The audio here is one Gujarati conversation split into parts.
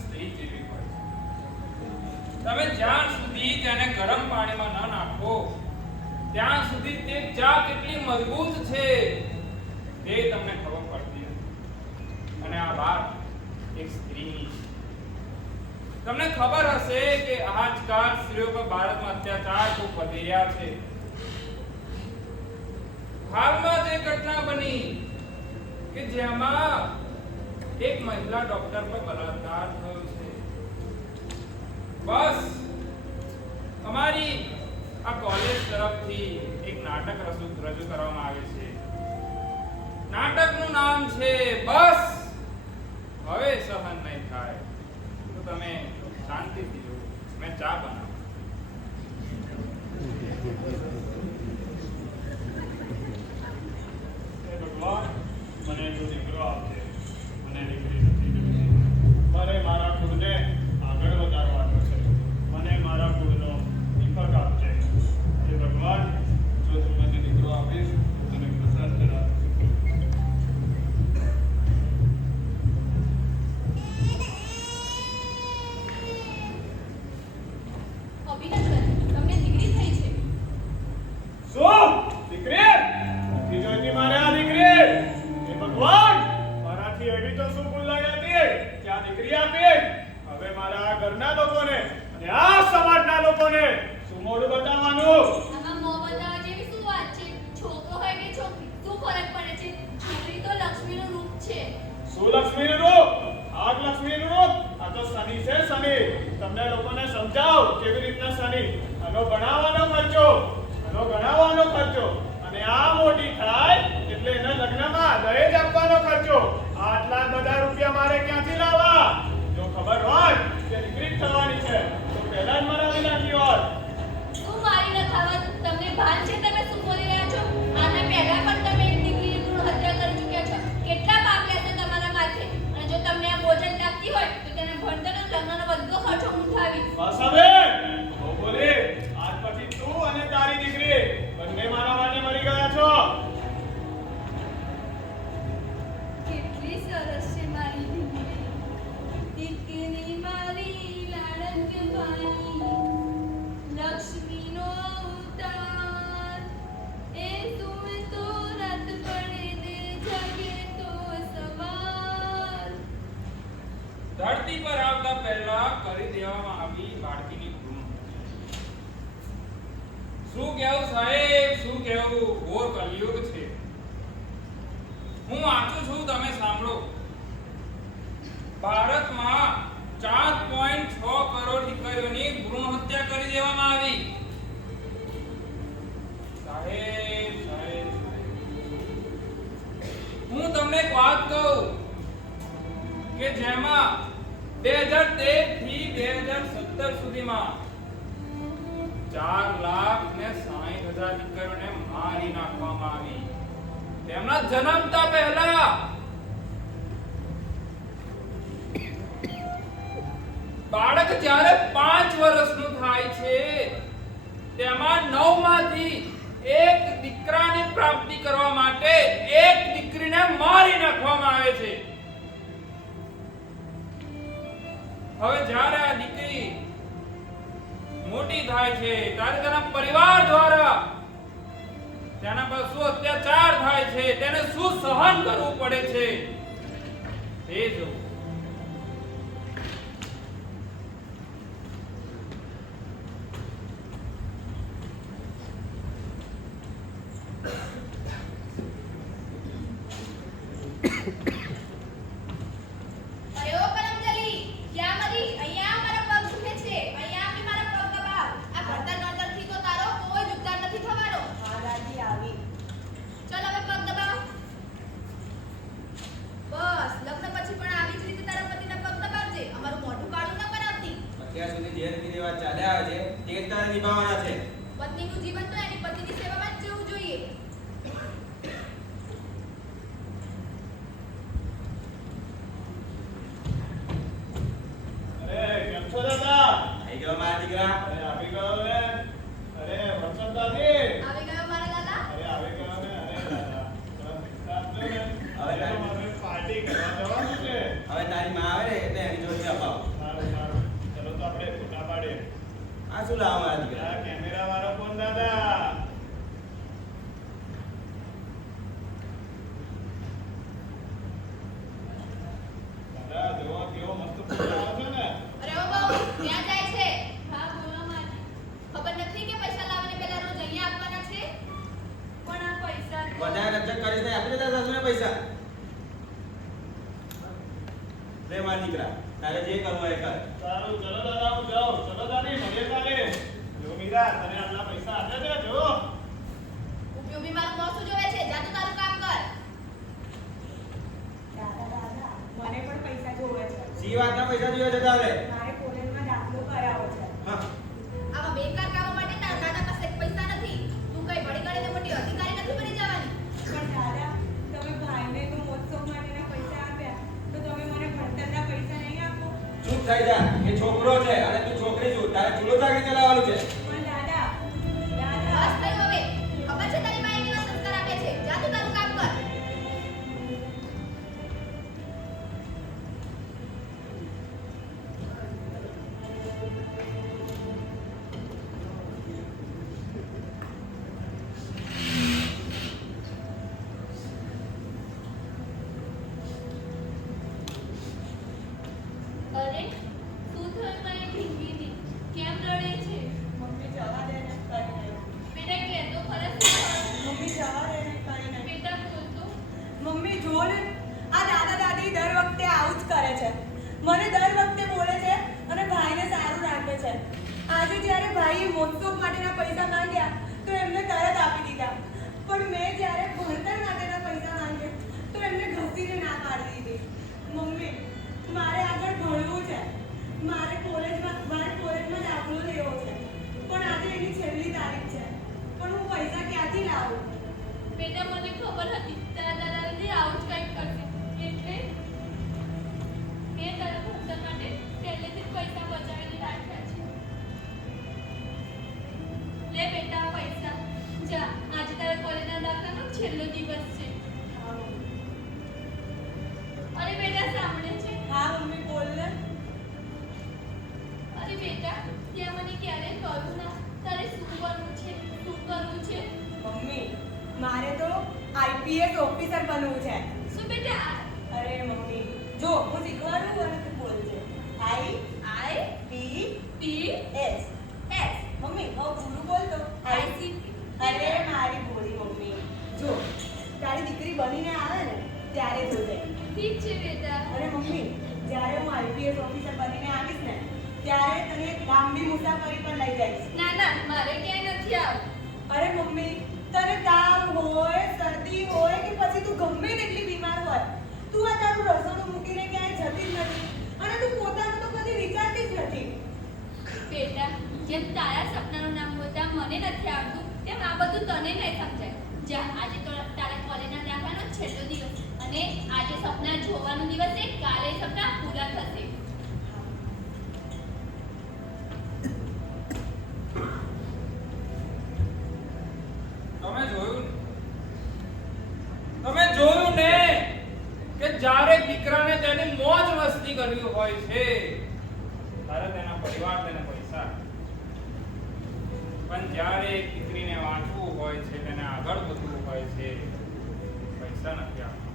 સ્ત્રી જેવી હોય છે. તમે જ્યાં સુધી તેને ગરમ પાણીમાં ન નાખો ત્યાં સુધી તે ચા કેટલી મજબૂત છે તે તમને ખબર પડતી નથી. અને આ વાત એક સ્ત્રીની છે. તમને ખબર હશે કે આજકાલ સ્ત્રીઓ પર ભારતમાં અત્યાચાર ખૂબ વધી રહ્યા છે. હાલમાં જે ઘટના બની કે જેમાં એક મહિલા ડોક્ટર પર બલાત્કાર થયો છે. બસ અમારી આ કોલેજ તરફથી એક નાટક રજૂ કરવામાં આવે છે. નાટકનું નામ છે બસ હવે સહન નહીં થાય. તો તમે શાંતિથી જુઓ, મેં ચા બનાવું. ભગવાન મને જો દીકરો આપજે. મને દીકરી નથી જોઈતી. મારે મારા કુળને આગળ વધારવાનો છે. મને મારા કુળનો દીપક આપજે. હે ભગવાન, જો તું મને દીકરો આપીશ તો તને પ્રસાદ કરાવીશ. અભિનંદન, તમને દીકરી થઈ છે. શું દીકરી નથી જોઈતી મારે આ દીકરી? હે ભગવાન, મારાથી એવી તો શું ભૂલ લાગી હતી કે આ દીકરી આપી? હવે મારા આ ઘરના લોકોને અને આ સમાજના લોકોને શું મોઢું બતાવવાનું? આમાં મોં બતાવવા જેવી શું વાત છે? છોકરો હોય કે છોકરી, શું ફરક પડે છે? છોકરી તો લક્ષ્મીનું રૂપ છે. શું લક્ષ્મીનું રૂપ? આ લક્ષ્મીનું રૂપ? આ તો શનિ છે, શનિ. તમને લોકોને સમજાવો કેવી રીતના શનિ. આનો ભણાવવાનો ખર્ચો, આનો ગણાવવાનો ખર્ચો, અને આ મોટી થાય એટલે એના લગ્નમાં દહેજ આપવાનો ખર્ચો. આટલા બધા રૂપિયા મારે ક્યાંથી લાવવા? જો ખબર હોત કે દીકરી જ થવાની છે તો પહેલા જ મરાવી નાખી હોત. શું મારી ન ખાવા? તમને ભાન છે તમે શું બોલી રહ્યા છો? આના પહેલા પણ તમે એક દીકરીની ભ્રૂણ હત્યા કરી ચૂક્યા છો. કેટલા પાપ લેશે તમારા માથે? અને જો તમને આ બોજન લાગતી હોય તો તેને ભણતર અને લગ્નનો બધો ખર્ચો હું ઉઠાવીશ. બસ હવે બહુ બોલી. આજ પછી તું અને તારી દીકરી બંને મારા માટે મરી ગયા છો. કેટલી સરસ છે મારી દીકરી. દીકરી મારી લાડકવાણી, લક્ષ્મીનો અવતાર. એ તુમે તો રાત પડે દે જાગે તો સવાર. ધરતી પર આવતા પહેલા કરી દેવામાં આવી બાળકીની ભ્રૂણ. શું કહેવું સાહેબ, શું કહેવું? ઘોર કલયુગ છે. હું વાંચું છું, તમે સાંભળો. ભારતમાં 4.6 કરોડ દીકરીઓની ભ્રૂણ હત્યા કરી દેવામાં આવી. સાહેબ, સાહેબ, હું તમને એક વાત કહું કે જેમાં 2013 થી 2017 સુધીમાં 4,60,000 દીકરીઓને મારી નાખવામાં આવી તેમના જન્મતા પહેલા. બાળક જ્યારે 5 વર્ષનું થાય છે તેમાં 9 માંથી એક દીકરાની પ્રાપ્તિ કરવા માટે એક દીકરીને મારી નાખવામાં આવે છે. હવે જ્યારે આ દીકરી મોટી થાય છે ત્યારે તેના પરિવાર દ્વારા તેના પર શું અત્યાચાર થાય છે, તેને શું સહન કરવું પડે છે તે જોવું. અયો કરમજલી, ક્યાં મરી? અહીંયા મારા પગ દુખે છે. અહીંયા આવી મારા પગ દબાવ. આ ભણતર નોતરથી તો તારો કોઈ ઉપકાર નથી થવાનો. હા દાદી આવી. ચાલ હવે પગ દબાવ. બસ, લગ્ન પછી પણ આવી જ રીતે તારા પતિના પગ દબાવજે. અમારું મોઢું કાળું ન કરાવતી. અત્યાર સુધી જે રીતિ રિવાજ ચાલ્યા આવે છે તે જ તારે નિભાવવાના છે. પત્નીનું જીવન તો એની પતિની સેવામાં જ જવું જોઈએ. અરે કેમ છો દાદા? આવી ગયો મારા દીકરા. અરે આવી ગયો ને. અરે વંશમ દાદી. આવી ગયો મારા દાદા. અરે આવી ગયો ને. અરે દાદા થોડા પૈસા આપજો ને. હવે મારે પાર્ટી કરવા જવાનું છે. હવે તારી માં આવે ને એટલે એની જોડે અપાવ. આ શું લાવવા મારા દીકરા આ કેમેરા વાળો કોણ દાદા? દાદા જો કેવો મસ્ત ફોટો આવે છે ને. અરે ઓ બહુ ક્યાં જાય છે? હા બોલો માજી. ખબર નથી કે પૈસા લાવીને પહેલા રોજ અહીંયા આપવાના છે? પણ આ પૈસા તો- વધારે ખર્ચ કરીશ નહીં, આપી દે તારા સાસુને પૈસા. લે મારા દીકરા, તારે જે કરવું હોય એ કર. સારું ચલો દાદા હું જાઉં. ચલો દાદી મળીએ કાલે. જો મીરા તને આટલા પૈસા આપે છે જો. ઉપયોગી મારું મોસું જોવે છે. જા તું તારું કામ કર. દાદા દાદા મને પણ પૈસા જોવે છે. સી વાતના પૈસા જોઈએ છે તારે? મારે કોલેજમાં દાખલો કરાવો છે. હા, આવા બેકાર કામો માટે તારા દાદા પાસે પૈસા નથી. તું કઈ વળી ગળીને મોટી અધિકારી નથી બની જવાની. પણ દાદા તમે ભાઈને તો મોત્સવ માટેના પૈસા આપ્યા તો તમે મને ભણતરના પૈસા નહીં આપો? ચૂપ થઈ જા. એ છોકરો છે અને તું છોકરી છું. તારે ચૂલો ચાકી ચલાવવાનું છે. પણ દાદા દાદા બસ થયું હવે. ખબર છે તારી માએ કેવા સંસ્કાર આપ્યા છે. જા તું તારું કામ કર. અરે શું થયું મારી ઢીંગીની? કેમ રડે છે? મમ્મી જવા દે ને કઈ નહીં. બેટા કે તો ખરા શું થયું? મમ્મી જવા દે ને કઈ નહીં. બેટા બોલ તો. મમ્મી જો ને આ દાદા દાદી દર વખતે આવું જ કરે છે. મને દર વખતે બોલે છે અને ભાઈને સારું રાખે છે. આજે જ્યારે ભાઈએ મોત્સવ માટેના પૈસા માંગ્યા તો એમને તરત આપી દીધા. પણ મેં જ્યારે ભણતર માટેના પૈસા માંગ્યા તો એમને ઘસીને ના પાડી દીધી. મમ્મી મારે આગળ ભણવું છે. મારે કોલેજમાં દાખલો લેવો છે. પણ આજે એની છેલ્લી તારીખ છે. પણ હું પૈસા ક્યાંથી લાવું? બેટા મને ખબર હતી તારા દાદાજી આવું જ કંઈક કરશે. એટલે મેં તારા ભણતર માટે પહેલેથી જ પૈસા બચાવીને રાખ્યા છે. લે બેટા આ પૈસા. જા આજે તારા કોલેજના દાખલાનો છેલ્લો દિવસ છે. હા મમ્મી. અરે બેટા સાંભળે છે? હા મમ્મી બોલ ને. અરે બેટા ત્યાં મને ક્યારે કહ્યું ના તારે શું કરવું છે શું કરવું છે? મમ્મી મારે તો આઈપીએસ ઓફિસર બનવું છે. શું બેટા? અરે મમ્મી જો હું શીખવાડું અને તું બોલજે. I I P T S. S મમ્મી હવે પૂરું બોલ તો. આઈસીટી. અરે મારી બોલી મમ્મી જો તારી દીકરી બનીને આવે ને ત્યારે જોજે. ઠીક છે બેટા. અરે મમ્મી જ્યારે હું આઈપીએસ ઓફિસર બનીને આવીશ ને ત્યારે તને એક લાંબી મુસાફરી પર લઈ જઈશ. ના ના મારે ક્યાંય નથી આવું. અરે મમ્મી તને તાવ હોય શરદી હોય કે પછી તું ગમે તેટલી બીમાર હોય તું આ તારું રસોડું મૂકીને ક્યાંય જતી જ નથી અને તું પોતાનું તો કદી વિચારતી જ નથી. બેટા જેમ તારા સપનાનું નામ બોલતા મને નથી આવડતું તેમ આ બધું તને નહીં સમજાય. જા આજે તો તારા કોલેજના દાખલાનો છેલ્લો દિવસ અને આજે સપના જોવાનો દિવસ છે. કાલે સપના પૂરા થશે. તમે જોયું ને કે જ્યારે દીકરાને તેની મોજ મસ્તી કરવી હોય છે ત્યારે તેના પરિવાર તેને પૈસા આપે. પણ જ્યારે એક દીકરીને વાંચવું હોય છે તેને આગળ વધવું હોય છે પૈસા નથી આપતા.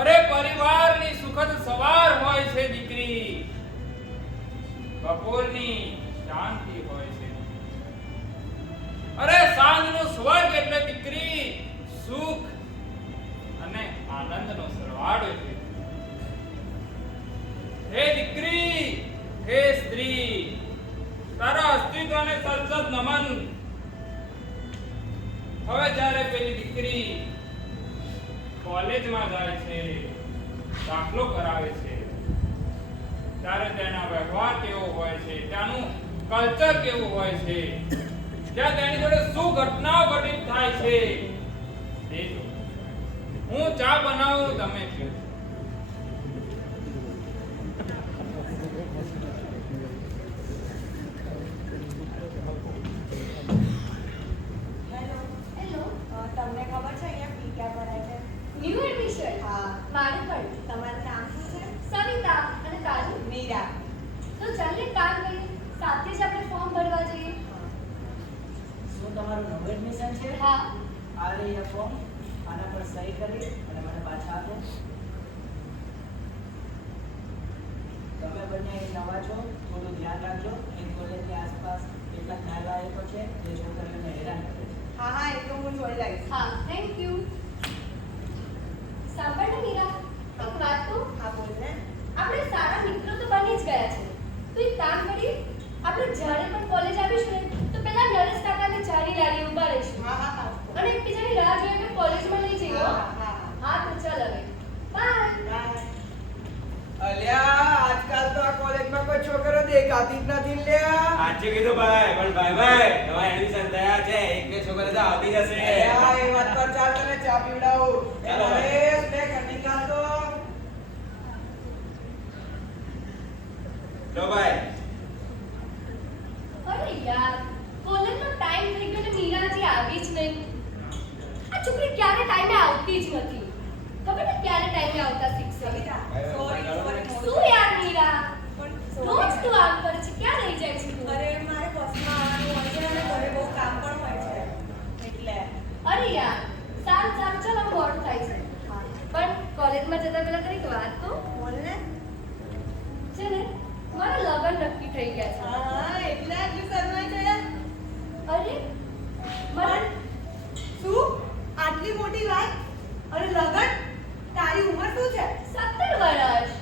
અરે પરિવારની સુખદ સવાર હોય છે દીકરી, બપોરની શાંતિ હોય છે. અરે સાંજનું સ્વર્ગ એટલે દીકરી સુખ અને આનંદનો સરવાળો છે. હે દીકરી, હે સ્ત્રી, તારા અસ્તિત્વને સતત નમન. હવે જ્યારે પેલી દીકરી કોલેજમાં જાય છે, દાખલો કરાવે છે, ત્યારે તેના વ્યવહાર કેવો હોય છે, ત્યાંનું કલ્ચર કેવું હોય છે, ત્યાં તેની જોડે શું ઘટનાઓ ઘટિત થાય છે તે જો. હું ચા બનાવું, તમે પીઓ. Hello hello. તમને ખબર છે અહીંયા ફી ક્યાં ભરાય છે? New admission. હા. મારું પણ. તમારું નામ શું છે? સવિતા અને તારું? મીરા. તો ચાલ ને તમે નવા છો થોડું ધ્યાન રાખજો એ કોલેજની આસપાસ કેટલાક નાલાયકો છે જે છોકરીઓને હેરાન કરે છે. હા હા એ તો હું જોઈ લઈશ. હા થેન્ક યુ. સાંભળ ને મીરા, એક વાત કહું. હા બોલ ને. આપણે સારા મિત્રો તો બની જ ગયા છે. તો એક કામ કરીએ, આપણે જ્યારે પણ કોલેજ આવીશું ને તો પેલા નરેશ કાકાને ચાની લારી ઉભા રહીશું હા હા હા અને એકબીજાની રાહ જોઈને કોલેજમાં લઈ જઈએ હો. હા હા હા તો ચાલ હવે બાય. બાય. અલ્યા આજકાલ તો આ કોલેજમાં કોઈ છોકરો દેખાતી જ નથી લ્યા. સાચું કીધું ભાઈ, પણ ભાઈ નવા એડમિશન થયા છે, એક બે છોકરી તો આવતી જશે. અલ્યા એ વાત પર ચાલ તને ચા પીવડાવું. ચાલો. નરેશ, બે કટિંગ કાઢો. લો ભાઈ. અરે યાર, કોલેજનો ટાઈમ થઈ ગયો ને મીરા હજી આવી જ નહીં. આ છોકરી ક્યારે ટાઈમે આવતી જ નથી. ખબર ને ક્યારે ટાઈમે આવતા શીખશે. સવિતા સોરી સોરી શું યાર મીરા, પણ રોજ sorry. તું આમ કરે છે, ક્યાં રહી જાય છે તું? અરે મારે બસમાં આવવાનું હોય છે અને ઘરે બહુ કામ પણ હોય છે એટલે અરે યાર, સારું સારું, ચાલો મોડું થાય છે. પણ કોલેજમાં જતા પહેલા તને એક વાત કહું. બોલ ને. છે ને, મારા લગ્ન નક્કી થઈ ગયા છે. હા એટલે આટલું શરમાઈ છે. અરે મારા શું આટલી મોટી વાત અને લગન? તારી ઉંમર શું છે? 17 વર્ષ.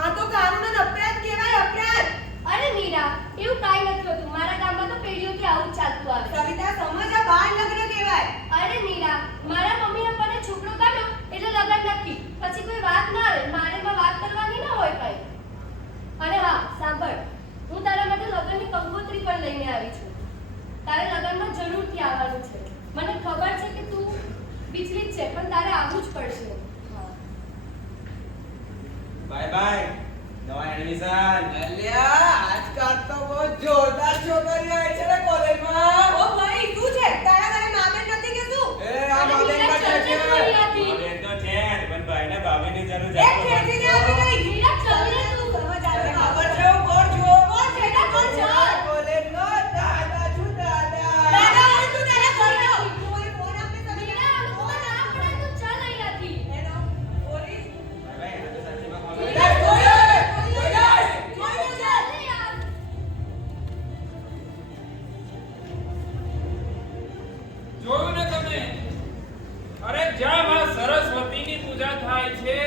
આ તો કાનૂનન અપરાધ કહેવાય, અપરાધ. અરે મીરા, એવું કાંઈ નથી હોતું. મારા ગામમાં તો પેઢીઓથી આવું જ ચાલતું આવે. સવિતા સમજ, આ બાળ લગ્ન કહેવાય. અરે મીરા, મારા મમ્મી પપ્પાને છોકરો ગમ્યો એટલે લગ્ન નક્કી. પછી કોઈ વાત ના આવે, મારે એમાં વાત કરવાની ના હોય કાંઈ. અને હા સાંભળ, હું તારા માટે લગ્નની કંકોત્રી પણ લઈને આવી છું. તારે લગ્નમાં જરૂરથી આવવાનું છે. મને ખબર છે કે તું વિચલિત છે, પણ તારે આવવું જ પડશે. Bye bye. નવા એડમિશન. અલ્યા આજકાલ તો બહુ જોરદાર છોકરીઓ આવી છે ને કોલેજમાં. ઓ ભાઈ શું છે? તારા ઘરે મામેર નથી કે શું? એ આ અરે મામેન મીરા, માટે ચાલજે છે. તું અહીંયાથી. બેન તો છે જ, પણ ભાઈને ભાભીની જરૂર છે. એક ખેંચીને આવી ગઈ. મીરા, ચાલ ને તું. સમજ તને આવે ખબર છે હું કોણ છું? કોણ છે? તો કોણ છે? આ કોલેજનો દાદા છું, દાદા. દાદા હોય તું તારા ઘરનો. તું મને ફોન આપને સવિતા. મીરા, અમુક ના પડે તો ચાલ અહીંયાથી. Hello police. ભાઈ, આ તો સાચીમાં કોણ? મીરા, જોઈ લો છે. ચાલ ને યાર. જોયું ને તમે? અરે જ્યાં માં સરસ્વતીની પૂજા થાય છે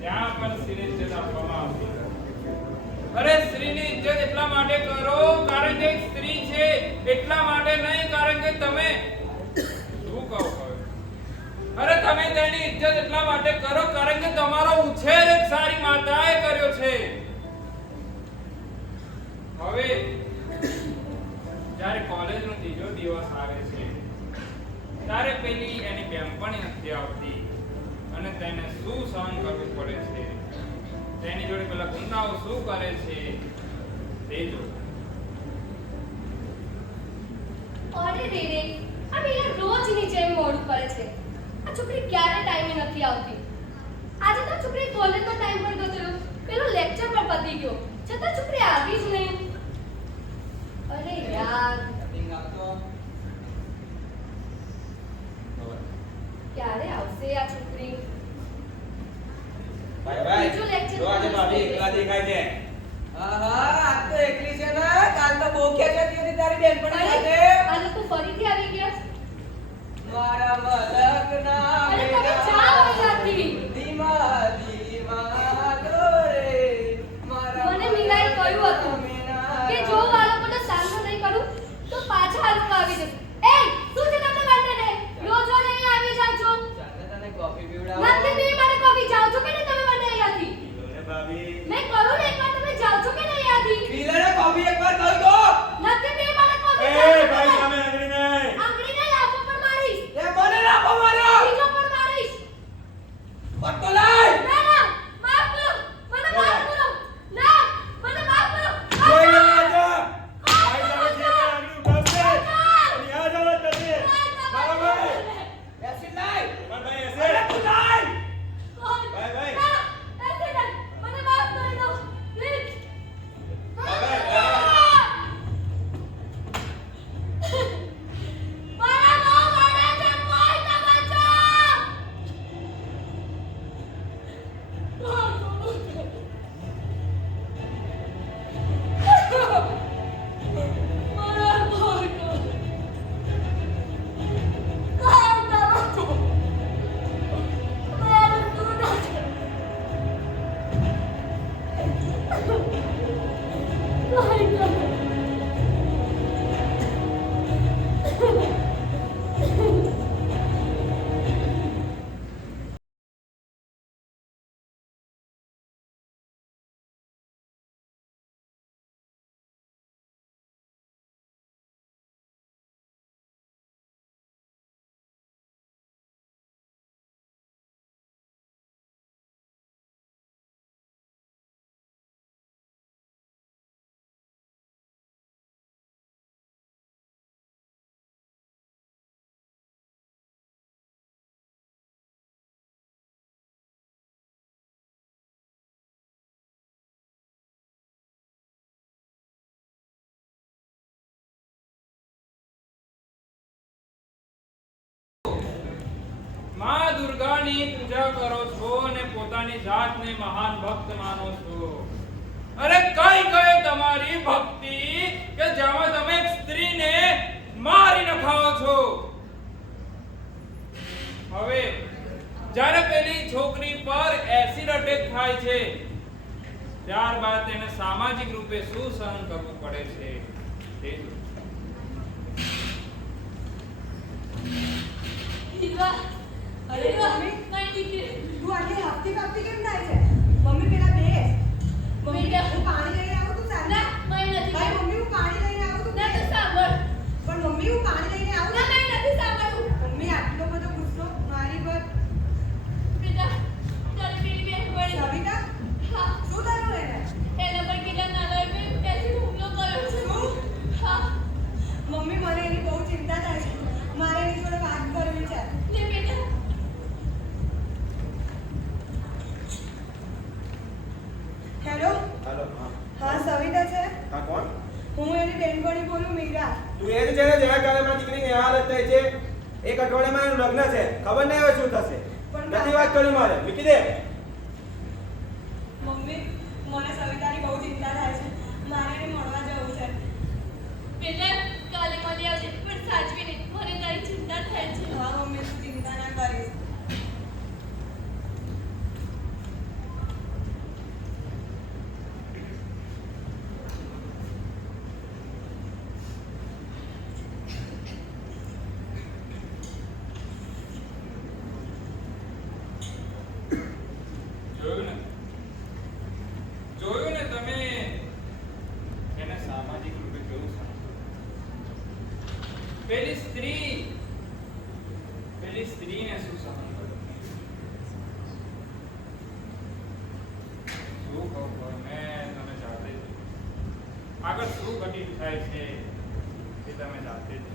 ત્યાં પણ સ્ત્રીને ઇજ્જત આપવામાં આવતી નથી. અરે સ્ત્રીની ઇજ્જત એટલા માટે કરો કારણ કે એક સ્ત્રી છે, એટલા માટે નહીં કારણ કે તમે શું કહો હવે? અરે તમે તેની ઇજ્જત એટલા માટે કરો કારણ કે તમારો ઉછેર એક સારી માતાએ કર્યો છે. હવે જ્યારે કોલેજનો ત્રીજો દિવસ આવે છે ત્યારે પેલી એની બેનપણી નથી આવતી અને તેને શું સહન કરવું પડે છે, તેની જોડે પેલા ગુંડાઓ શું કરે છે તે જો. અરે રે રે, આ મીરા રોજની જેમ મોડું કરે છે. આ છોકરી ક્યારે ટાઈમે નથી આવતી. આજે તો છોકરી કોલેજમાં ટાઈમ પર ગયો થયો, પેલો લેક્ચર પણ પતી ગયો, છતાં છોકરી આવી જ નહીં. અરે યાર, કટિંગ આપતો. ક્યારે આવશે આ છોકરી? Bye bye. બીજું lecture જો આજે ભાભી એકલા દેખાય છે. આહા, આજ તો એકલી છે ને. કાલ તો બહુ ખેંચાતી હતી તારી બેનપણી અરે, સાથે. આ લોકો ફરીથી આવી ગયા. મારા મલકના અરે તમે જાઓ અહીંયાથી. ધીમા ધીમા દોરે મારા મને મીરાએ કહ્યું હતું મેના કે જો આ લોકોનો સામનો નહીં કરું તો પાછા આ લોકો આવી જશે. એ શું છે તમને બંનેને? રોજ રોજ અહીં આવી જાવ છો. ચાલને તને કોફી પીવડાવો. નથી મેં મારે કોફી જાવ છો કે નહીં તમે બંને અહીંયાથી? લો ને ભાભી. મેં કહું ને એકવાર તમે જાવ છો કે નહીં અહીંયાથી? પીલાને કોફી એકવાર કહી દો. નથી મેં મારે કોફી એ જાવ છો કે ભાઈ નહીં? સામે આંગળી નહીં. આંગળીને લાફો પણ મારીશ. એ મને ના પવા. માં દુર્ગાની પૂજા કરો છો અને પોતાની જાતને મહાન ભક્ત માનો છો. અરે કઈ કઈ તમારી ભક્તિ કે જેમાં તમે એક સ્ત્રીને મારી નખાવો છો. હવે જ્યારે પેલી છોકરી પર એસિડ અટેક થાય છે ત્યારબાદ તેને સામાજિક રૂપે શું સહન કરવું પડે છે તે જુઓ. હીરવા, અરે હીરવા, મમ્મી. મારી દીકરી. તું આટલી હાફતી કાપતી કેમ થાય છે? મમ્મી પેલા બેસ. મમ્મી બેટા. હું પાણી લઈને આવું તું સાથે? ના, મારી નથી. ભાઈ મમ્મી હું પાણી લઈને આવું તું ના, બેસ. તું સાંભળ. પણ મમ્મી હું પાણી લઈને આવું ના, મારી નથી સાંભળવું. મમ્મી આટલો બધો ગુસ્સો મારી પર. બેટા, તારી પેલી બેન મળી. સવિતા હા, શું થયું એને? એના પર કેટલા નાલાયકોએ એસિડ હુમલો કર્યો છે. શું? હા, મમ્મી મને એની બહુ ચિંતા થાય છે. મારે એની જોડે વાત કરવી છે. લે બેટા. હેલો હાલો હા હા સવિતા છે? હા કોણ હું એની બેનપણી બોલું મીરા. તું એ જ છે ને જેના કારણે મારી દીકરીની આ હાલત થઈ છે. એક અઠવાડિયામાં એનું લગ્ન છે. ખબર નહીં હવે શું થશે. પણ નથી વાત કરી મારે મૂકી દે. મમ્મી મને સવિતાની બહુ ચિંતા થાય છે. મારે એને મળવા જવું છે. બેટા, કાલે મળી આવજે, પણ સાચવીને. મને તારી ચિંતા થાય છે. હા મમ્મી તું ચિંતા ના કરીશ. જોયું ને તમે એને સામાજિક રૂપે કેવું સહન કર્યું. પેલી સ્ત્રીને શું સહન કર્યું. શું કહું મેં તમે જાતે જ આગળ શું ઘટિત થાય છે એ તમે જાતે જ જુઓ.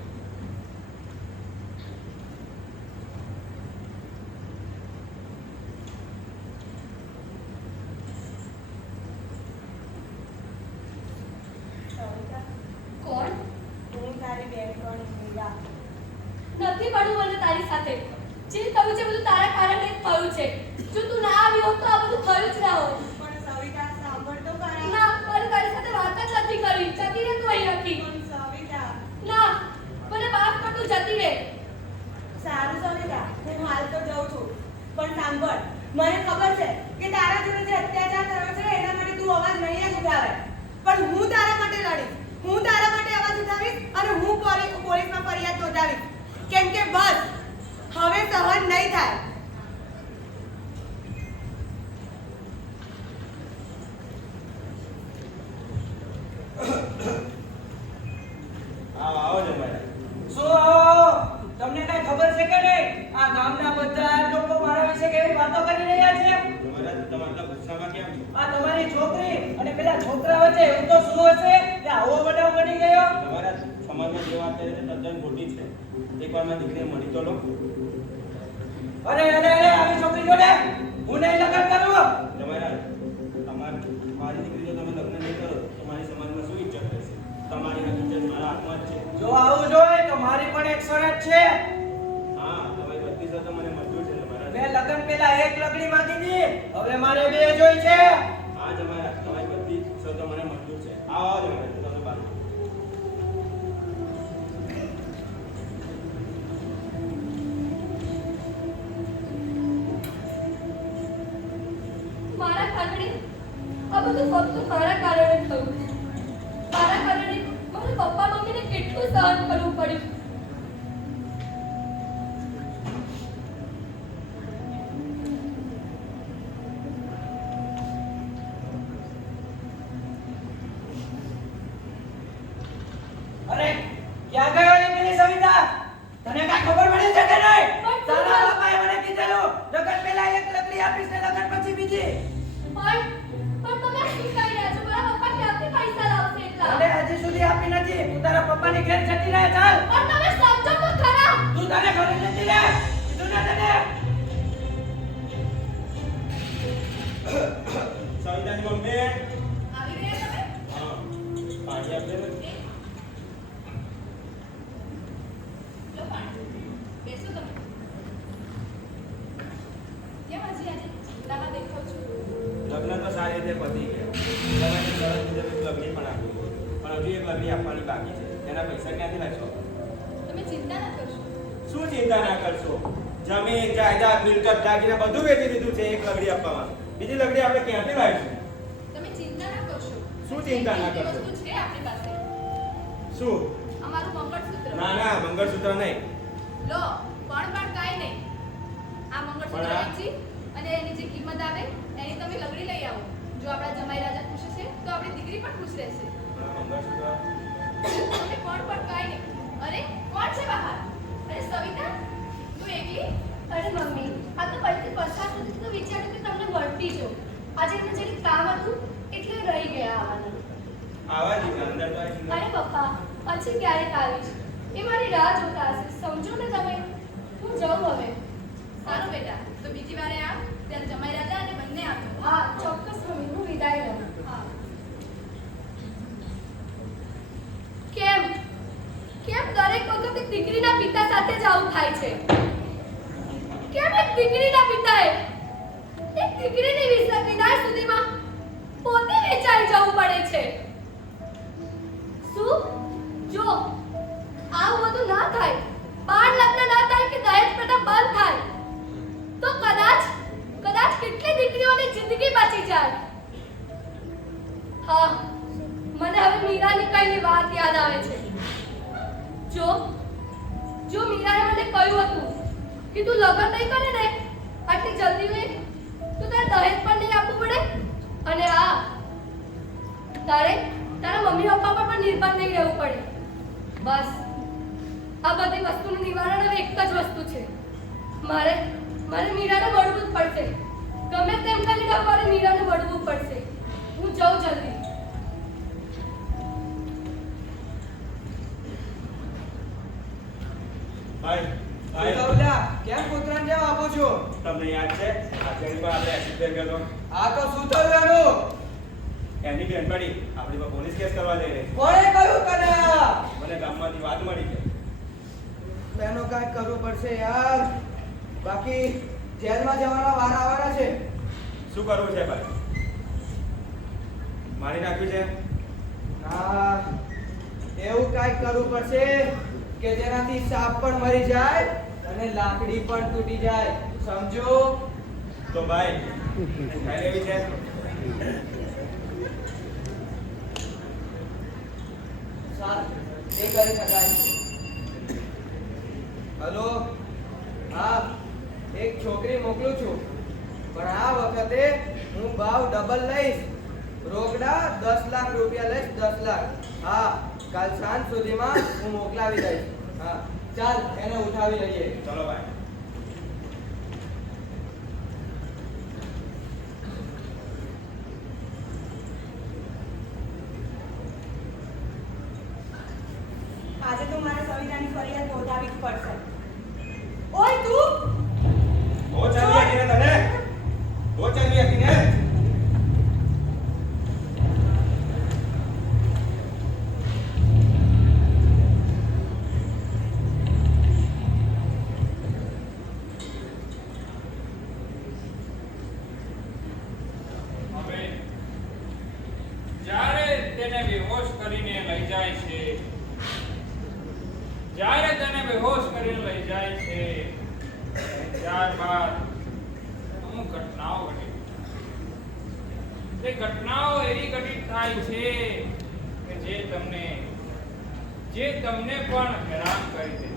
સવિતા કોણ? હું તારી બેનપણી મીરા. નથી પડવું મને તારી સાથે. જે થયું છે બધું તારા કારણે જ થયું છે. જો તું ના આવી હોત તો આ બધું થયું જ ના હોત. પણ સવિતા સાંભળ તો ખરા. ના, મારે તારી સાથે વાત જ નથી કરવી. જતી રહે તું અહીંયાથી. પણ સવિતા ના, મને માફ કર, તું જતી રહે. સારું સવિતા હું હાલ તો જઉં છું. પણ સાંભળ મને ખબર છે કે તારા જોડે જે અત્યાચાર થયો છે એના માટે તું અવાજ નહીં જ ઉઠાવે. પણ હું તારા માટે લડીશ. હું તારા માટે અવાજ ઉઠાવીશ અને હું પોલીસમાં ફરિયાદ નોંધાવીશ. કેમ કે બસ હવે સહન નહીં થાય. આવો જમાઈ. શું આવો? તમને કઈ ખબર છે કે નહીં? આ ગામના બધા લોકો મારા વિશે કેવી વાતો કરી રહ્યા છે. તમારા તમારા ગુસ્સામાં કેમ છો? આ તમારી છોકરી અને પેલા છોકરા વચ્ચે એવું તો શું હશે કે આવો બનાવ બની ગયો? તમારા સમાજમાં જે વાત કરી છે તદ્દન ખોટી છે. એકવાર મારી દીકરીને મળી તો લો. અરે આવી છોકરી જોડે હું નહીં લગ્ન કરું. મારી દીકરી જો તમે લગ્ન નહીં કરો તો મારી સમાજમાં શું ઇજ્જત રહેશે? તમારી ઇજ્જત મારા હાથમાં જ છે. જો આવું જોઈએ તો મારી પણ એક શરત છે. હા તમારી બધી શરતો મને મંજૂર છે તમારા. મેં લગ્ન પેલા એક લકડી માંગી હતી, હવે મારે બે જોઈ છે. હા જમારા તમારી બધી શરતો મને મંજૂર છે. આવો જમારા તમે બાર. મારા કારણે આ બધું ફક્ત મારા કારણે થયું. મારા કારણે મારા પપ્પા મમ્મીને કેટલું સહન કરવું પડ્યું. અરે ક્યાં ગયો એ પેલી સવિતા? તને કાંઈ ખબર પડી છે કે નહીં? પણ તારા બાપાએ મને કીધેલું લગ્ન પહેલા એક લકડી આપીશ ને લગ્ન પછી બીજી. પણ તમે શું કહી રહ્યા છો? મારા પપ્પા ક્યાંથી પૈસા લાવશે એટલા? અને હજી સુધી આપી નથી. તું તારા પપ્પાની ઘેર જતી રહે ચાલ. પણ તમે સમજો તો ખરા. તું તારે ઘરે જતી રહે. કીધું ને તને. સવિતાની મમ્મી. આવી રહ્યા તમે? હા પાણી આપજે ને. લો પાણી. બેસો તમે. લગ્ન તો સારી રીતે પતી ગયા. તમે સરસ રીતે એક લગ્ન પણ આપ્યું. પણ હજુ એક લગ્ન આપવાની બાકી છે. એના પૈસા ક્યાંથી લાવશો? તમે ચિંતા ના કરશો. શું ચિંતા ના કરશો? જમીન જાયદાદ મિલકત દાગીના બધું વેચી દીધું છે એક લગડી આપવામાં. બીજી લગડી આપણે ક્યાંથી લાવીશું? તમે ચિંતા ના કરશો. શું ચિંતા ના જે કરશો? વસ્તુ છે આપણી પાસે. શું? અમારું મંગળસૂત્ર. ના ના મંગળસૂત્ર નહીં. લો પણ કાંઈ નહીં. આ મંગળસૂત્ર પણ આ- વેચી અને એની જે કિંમત આવે એની તમે લગડી લઈ આવો. જો આપણા જમાઈ રાજા ખુશ હશે તો આપણી દીકરી પણ ખુશ રહેશે. પણ આ મંગળસૂત્ર તમે પણ કાંઈ નહીં. અરે કોણ છે બહાર? અરે સવિતા તું એકલી? અરે મમ્મી આ તો બધી પસાર થતી તો વિચાર્યું કે તમને મળતી જો. આજે એમને જરી કામ હતું એટલે રહી ગયા આવવાનું. આવા જ અંદર તો આવી અરે પપ્પા પછી ક્યારેક આવીશ. એ મારી રાહ જોતા હશે. સમજો ને તમે. હું જાઉં હવે. સારું બેટા તો બીજી વારે આવ ત્યારે જમાઈ રાજા અને બંને આવજો. હા ચોક્કસ મમ્મી હું વિદાય લઉં. હા. કેમ કેમ દરેક વખત એક દીકરીના પિતા સાથે જ આવું થાય છે? કેમ એક દીકરીના પિતાએ એક દીકરીની વિદાય સુધીમાં પોતે વેચાઈ જવું પડે છે? શું જો આવું બધું ના થાય, બાળ લગ્ન ના થાય કે દહેજ પ્રથા બંધ થાય તો કદાચ કેટલી દીકરીઓની જિંદગી બચી જાય. હા મને હવે મીરાની કઈની વાત યાદ આવે છે. જો મીરાએ મને કહ્યું હતું કે તું લગ્ન નહીં કરે ને આટલી જલ્દી તો તારે દહેજ પણ નહીં આપવું પડે અને હા તારા મમ્મી પપ્પા પર પણ નિર્ભર નહીં રહેવું પડે. બસ આ બધી વસ્તુનું નિવારણ હવે એક જ વસ્તુ છે. મારે મીરાને મળવું જ પડશે. ગમે તેમ કરીને મારે મીરાને મળવું પડશે. હું જાઉં જલ્દી. ભાઈ ભાઈ ઉતાવળા, કેમ કૂતરાને જેમ આપો છો? તમને યાદ છે આ જેની પર આપણે એક્સિડન્ટ ગયો આ તો શું થયું એનું? એની બેનપણી આપણી પર પોલીસ કેસ કરવા જઈ રહી કોણે કહ્યું તને આ? છે. મને ગામમાંથી વાત મળી છે. બેનો કાંઈક કરવું પડશે યાર. બાકી જેલમાં જવાના વાર આવવાના છે. શું કરવું છે ભાઈ? મારી નાખ્યું છે? ના, એવું કાંઈક કરવું પડશે કે જેનાથી સાપ પણ મરી જાય અને લાકડી પણ તૂટી જાય. સમજો? તો ભાઈ ખાઈ લેવી છે? સારું, એ કરી શકાય. હલો, હા, એક છોકરી મોકલું છું, પણ આ વખતે હું ભાવ ડબલ લઈશ. રોકડા 10 લાખ રૂપિયા લઈશ. 10 લાખ. હા, કાલ સાંજ સુધીમાં હું મોકલાવી દઈશ. હા, ચાલ એને ઉઠાવી લઈએ. ચલો ભાઈ. આજે તો મારે સવિતાની ફરિયાદ નોંધાવી જ પડશે. ઓય તું બહુ ચાલી હતી ને તને? બહુ ચાલી હતી ને? હવે જ્યારે તેને બેહોશ કરીને લઈ જાય છે, ત્યારબાદ અમુક ઘટનાઓ ઘટે. તે ઘટનાઓ એવી ઘટિત થાય છે કે જે તમને પણ હેરાન કરી દે.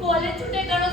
કોલેજ છૂટે ઘણો